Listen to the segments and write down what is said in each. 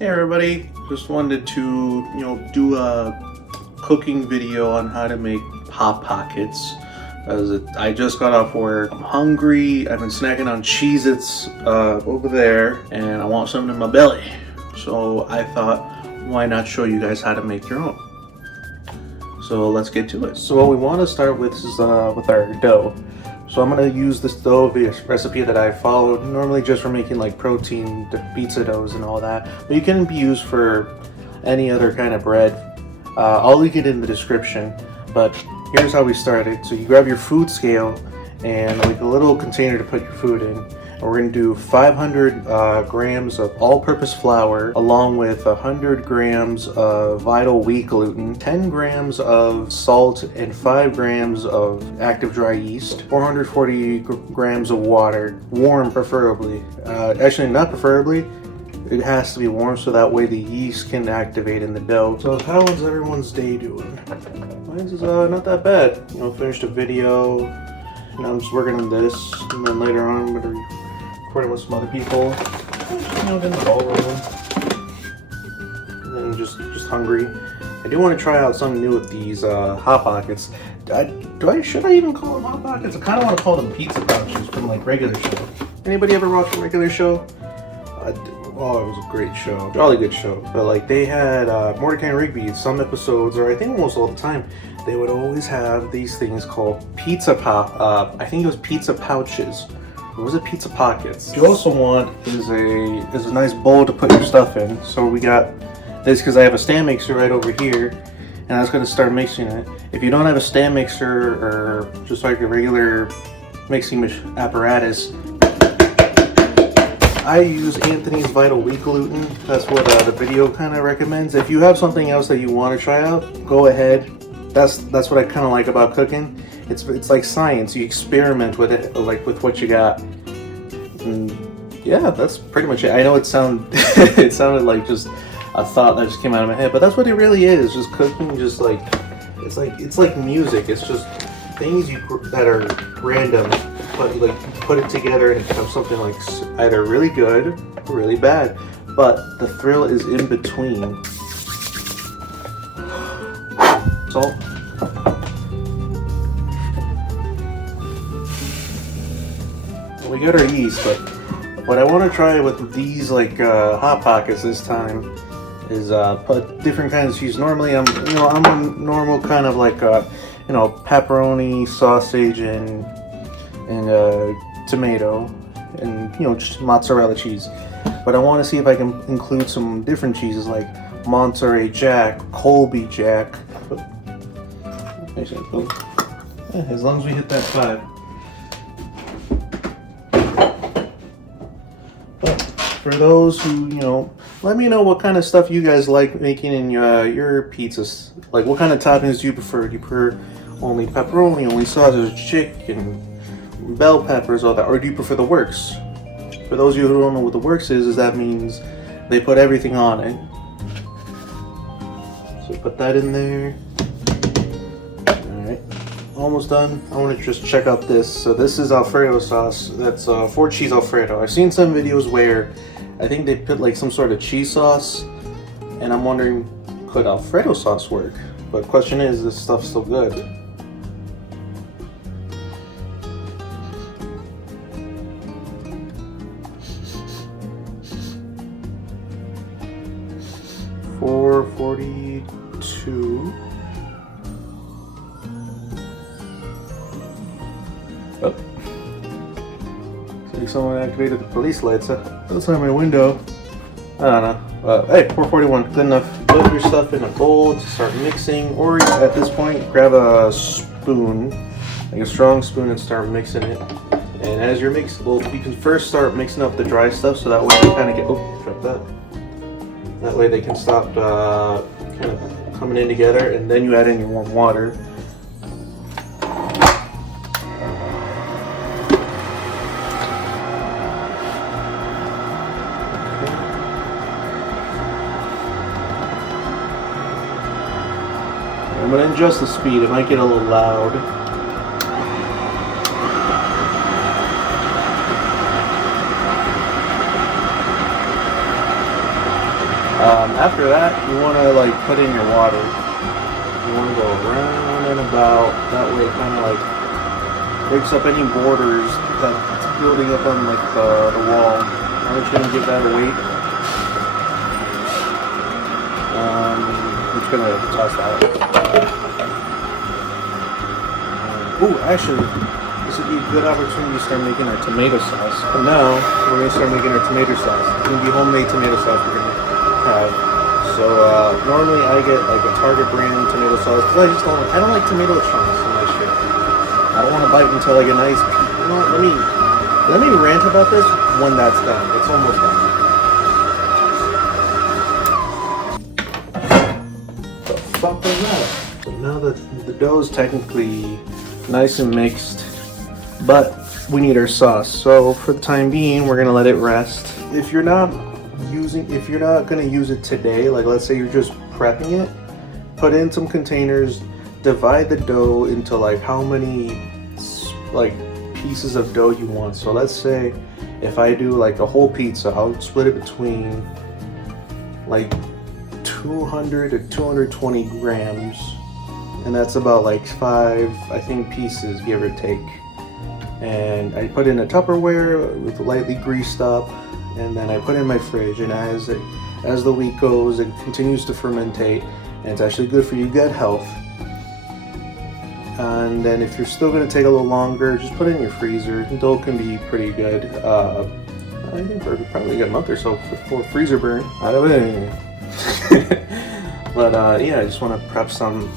Hey everybody, just wanted to, do a cooking video on how to make Hot Pockets. I just got off work, I'm hungry, I've been snacking on Cheez-Its over there, and I want something in my belly. So I thought, why not show you guys how to make your own? So let's get to it. So what we want to start with is with our dough. So I'm going to use this dough recipe that I followed, normally just for making like protein pizza doughs and all that. But you can be used for any other kind of bread. I'll link it in the description. But here's how we started. So you grab your food scale and like a little container to put your food in. And we're going to do 500 grams of all-purpose flour along with 100 grams of vital wheat gluten, 10 grams of salt, and 5 grams of active dry yeast, 440 grams of water, warm preferably. Actually, not preferably. It has to be warm so that way the yeast can activate in the dough. So how is everyone's day doing? Mine's is not that bad. Finished a video. Now I'm just working on this, and then later on I'm going to recording with some other people. Getting the ball rolling. And then just hungry. I do want to try out something new with these Hot Pockets. Should I even call them Hot Pockets? I kind of want to call them pizza pouches from like regular show. Anybody ever watch a regular show? Oh, it was a great show. Jolly good show. But like they had Mordecai and Rigby, some episodes, or I think almost all the time, they would always have these things called pizza I think it was pizza pouches. Or was it pizza pockets? What you also want is a nice bowl to put your stuff in. So we got this because I have a stand mixer right over here, and I was going to start mixing it. If you don't have a stand mixer or just like a regular mixing apparatus, I use Anthony's Vital Wheat Gluten. That's what the video kind of recommends. If you have something else that you want to try out, go ahead. That's what I kind of like about cooking. It's like science. You experiment with it, like with what you got. And yeah, that's pretty much it. I know it sounded like just a thought that just came out of my head, but that's what it really is. Just cooking, just like it's like music. It's just things that are random, but you like put it together and it becomes something like either really good or really bad. But the thrill is in between. Salt. We got our yeast, but what I want to try with these like Hot Pockets this time is put different kinds of cheese. Normally, I'm a normal kind of like pepperoni, sausage, and tomato, and just mozzarella cheese. But I want to see if I can include some different cheeses like Monterey Jack, Colby Jack. As long as we hit that 5. For those who, let me know what kind of stuff you guys like making in your pizzas. Like, what kind of toppings do you prefer? Do you prefer only pepperoni, only sausage, chicken, bell peppers, all that? Or do you prefer the works? For those of you who don't know what the works is that means they put everything on it. So put that in there. Alright, almost done. I want to just check out this. So this is Alfredo sauce. That's 4 cheese Alfredo. I've seen some videos where I think they put like some sort of cheese sauce, and I'm wondering, could Alfredo sauce work? But question is this stuff still good? $4.42. Oh. Looks like someone activated the police lights outside my window. I don't know. Hey, $4.41. Good enough. Put your stuff in a bowl to start mixing, or at this point, grab a spoon, like a strong spoon, and start mixing it. And as you're mixing, you can first start mixing up the dry stuff so that way you kind of get. Oh, drop that. That way they can stop kind of coming in together, and then you add in your warm water. I'm going to adjust the speed. It might get a little loud. After that, you want to like put in your water. You want to go around and about. That way, it kind of like breaks up any borders that's building up on like the wall. I'm just gonna give that a weight. I'm just gonna toss that. Ooh, actually, this would be a good opportunity to start making our tomato sauce. But now, we're gonna start making our tomato sauce. It's gonna be homemade tomato sauce we're gonna have. So normally I get like a Target brand tomato sauce because I don't like tomato chunks in my shit. I don't want to bite until I get nice. You know, let me rant about this when that's done. It's almost done. The fuck was that? So now that the dough is technically nice and mixed, but we need our sauce. So for the time being, we're gonna let it rest. If you're not gonna use it today, like let's say you're just prepping it, put in some containers, divide the dough into like how many like pieces of dough you want. So let's say if I do like a whole pizza, I'll split it between like 200 to 220 grams, and that's about like 5, I think, pieces, give or take. And I put in a Tupperware with lightly greased up, and then I put it in my fridge, and as the week goes, it continues to fermentate, and it's actually good for your gut health. And then if you're still going to take a little longer, just put it in your freezer. The dough can be pretty good. I think for probably a month or so for freezer burn out of it. But yeah, I just want to prep some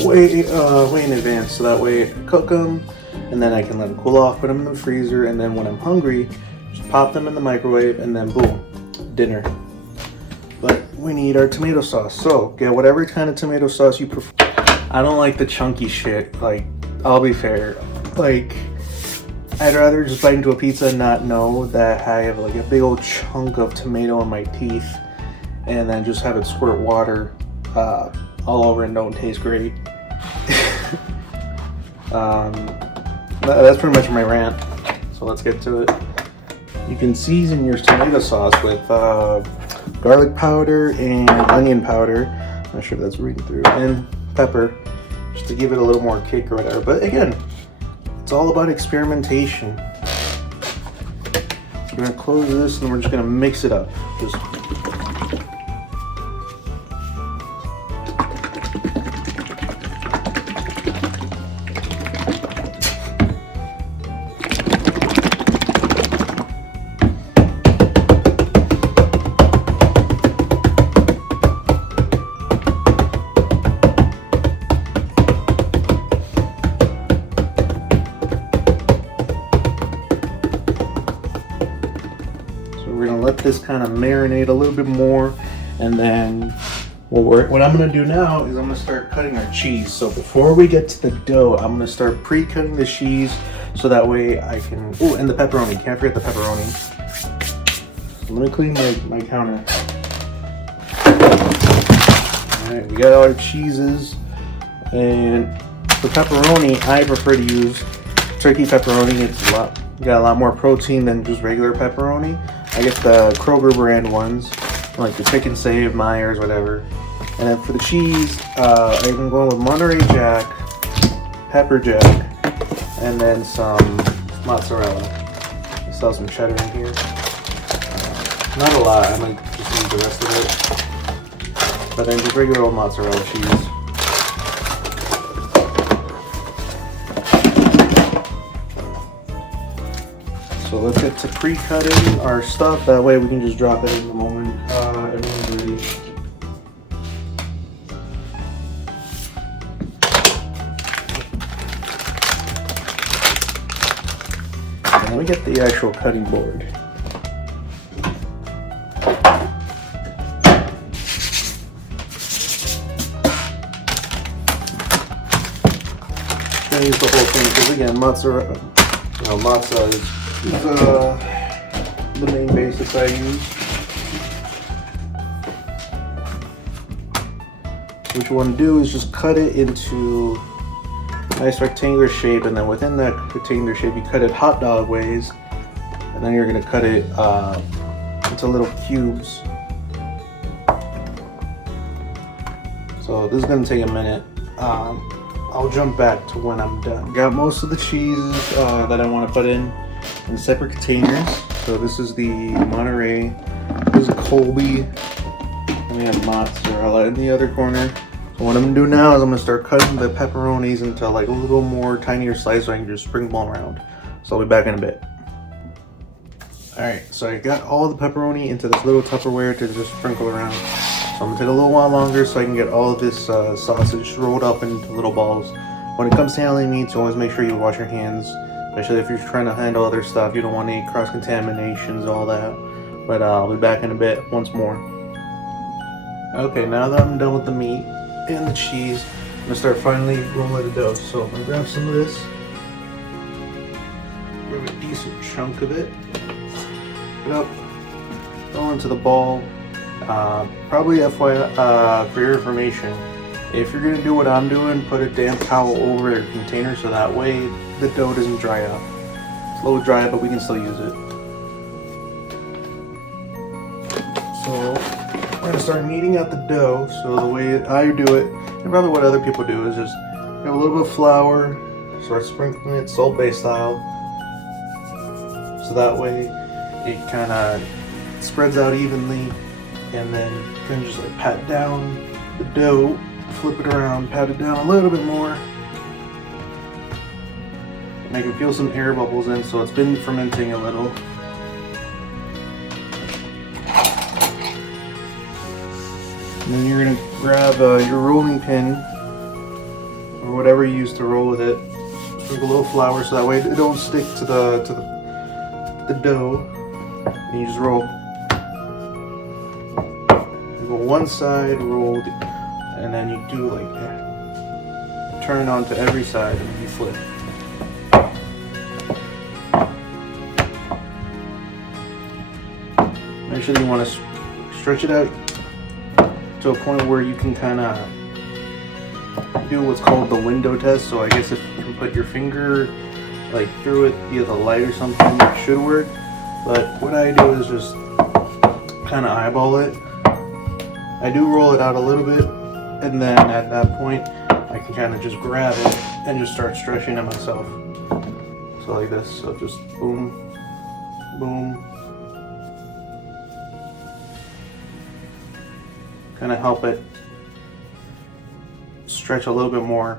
way in advance, so that way I can cook them, and then I can let them cool off, put them in the freezer, and then when I'm hungry, just pop them in the microwave, and then boom, dinner. But we need our tomato sauce, so get whatever kind of tomato sauce you prefer. I don't like the chunky shit. Like, I'll be fair, like I'd rather just bite into a pizza and not know that I have like a big old chunk of tomato in my teeth, and then just have it squirt water all over and don't taste great. That's pretty much my rant, so let's get to it. You can season your tomato sauce with garlic powder and onion powder. I'm not sure if that's reading through, and pepper, just to give it a little more kick or whatever. But again, it's all about experimentation. So we're gonna close this, and we're just gonna mix it up. This kind of marinate a little bit more, and then what I'm going to do now is I'm going to start cutting our cheese. So before we get to the dough, I'm going to start pre-cutting the cheese, so that way I can, oh, and the pepperoni, can't forget the pepperoni. So let me clean my counter. Alright, we got all our cheeses, and for pepperoni, I prefer to use turkey pepperoni. It's got a lot more protein than just regular pepperoni. I get the Kroger brand ones, like the Chicken Save, Myers, whatever. And then for the cheese, I'm going with Monterey Jack, Pepper Jack, and then some mozzarella. I still have some cheddar in here. Not a lot, I might just need the rest of it. But then just regular old mozzarella cheese. So let's get to pre-cutting our stuff, that way we can just drop it in the moment everyone's ready. And then we get the actual cutting board. I'm gonna use the whole thing because again, mozzarella, matzah is the main basics I use. What you want to do is just cut it into a nice rectangular shape, and then within that rectangular shape you cut it hot dog ways, and then you're going to cut it into little cubes. So this is gonna take a minute. I'll jump back to when I'm done. Got most of the cheeses that I want to put in separate containers. So this is the Monterey, this is Colby, and we have mozzarella in the other corner. So what I'm gonna do now is I'm gonna start cutting the pepperonis into like a little more tinier slice so I can just sprinkle them around. So I'll be back in a bit. Alright, so I got all the pepperoni into this little Tupperware to just sprinkle around. So I'm gonna take a little while longer so I can get all of this sausage rolled up into little balls. When it comes to handling meats, always make sure you wash your hands. Especially if you're trying to handle other stuff, you don't want any cross-contaminations, all that. But I'll be back in a bit once more. Okay, now that I'm done with the meat and the cheese, I'm gonna start finally rolling the dough. So I'm gonna grab some of this, grab a decent chunk of it, put it up, throw into the ball. Probably FYI, for your information, if you're gonna do what I'm doing, put a damp towel over your container so that way the dough doesn't dry out. It's a little dry, but we can still use it. So we're gonna start kneading out the dough. So the way I do it, and probably what other people do, is just have a little bit of flour, start sprinkling it Salt Bae style. So that way it kind of spreads out evenly, and then you can just like pat down the dough, flip it around, pat it down a little bit more. And I can feel some air bubbles in, so it's been fermenting a little. And then you're gonna grab your rolling pin, or whatever you use to roll with it. Sprinkle a little flour so that way it don't stick to the dough. And you just roll. You go one side, roll, and then you do like that. Turn it onto every side, and then you flip. Make sure that you want to stretch it out to a point where you can kind of do what's called the window test. So I guess if you can put your finger like through it via the light or something, it should work. But what I do is just kind of eyeball it. I do roll it out a little bit, and then at that point I can kind of just grab it and just start stretching it myself. So like this, so just boom, boom. Kind of help it stretch a little bit more.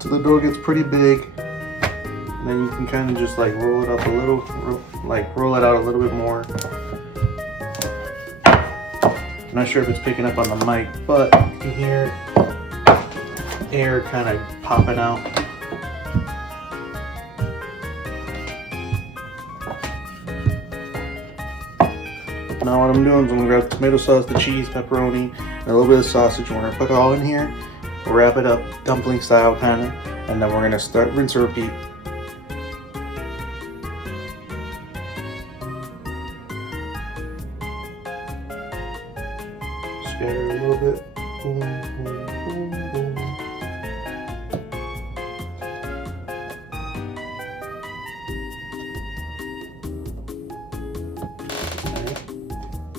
So the dough gets pretty big, and then you can kind of just like roll it up a little, roll it out a little bit more. I'm not sure if it's picking up on the mic, but you can hear air kind of popping out. Now what I'm doing is I'm going to grab the tomato sauce, the cheese, pepperoni, and a little bit of sausage. We're going to put it all in here, wrap it up dumpling style kind of, and then we're going to start rinse and repeat. Scatter a little bit. Boom, boom, boom, boom. Okay.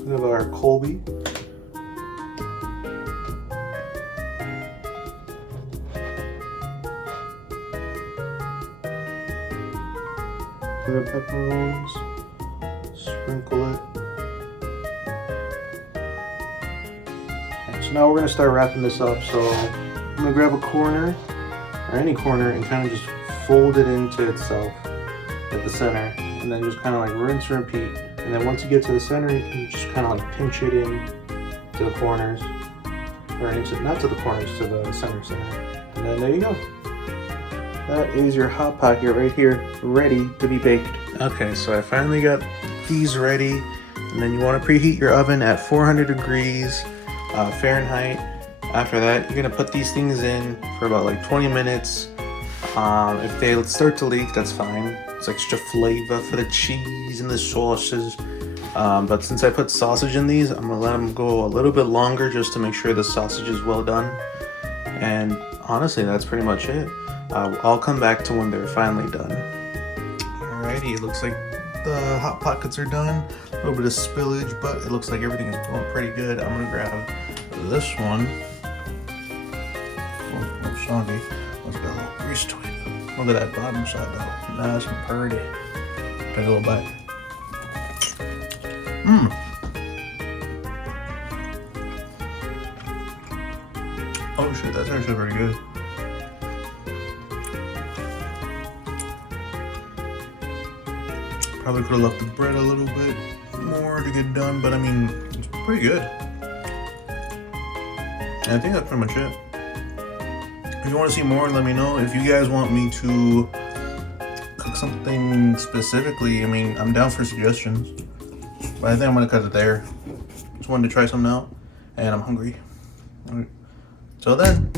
We have our Colby. The pepperonis. Sprinkle it. So now we're going to start wrapping this up. So I'm going to grab a corner, or any corner, and kind of just fold it into itself at the center. And then just kind of like rinse and repeat. And then once you get to the center, you can just kind of like pinch it in to the corners. Or into, not to the corners, to the center. And then there you go. That is your Hot Pocket right here, ready to be baked. Okay, so I finally got these ready. And then you want to preheat your oven at 400 degrees. Fahrenheit. After that, you're gonna put these things in for about like 20 minutes. If they start to leak, that's fine. It's extra flavor for the cheese and the sauces. But since I put sausage in these, I'm gonna let them go a little bit longer just to make sure the sausage is well done. And honestly, that's pretty much it. I'll come back to when they're finally done. Alrighty, it looks like the Hot Pockets are done. A little bit of spillage, but it looks like everything is going pretty good. I'm gonna grab this one. Oh, soggy. Let's got a little grease to it. Look at that bottom side though. Nice and pretty. Take a little bite. Oh shit, that's actually very good. Probably could have left the bread a little bit more to get done, but I mean, it's pretty good. And I think that's pretty much it. If you want to see more, let me know. If you guys want me to cook something specifically, I mean, I'm down for suggestions. But I think I'm gonna cut it there. Just wanted to try something out, and I'm hungry. All right. Till then.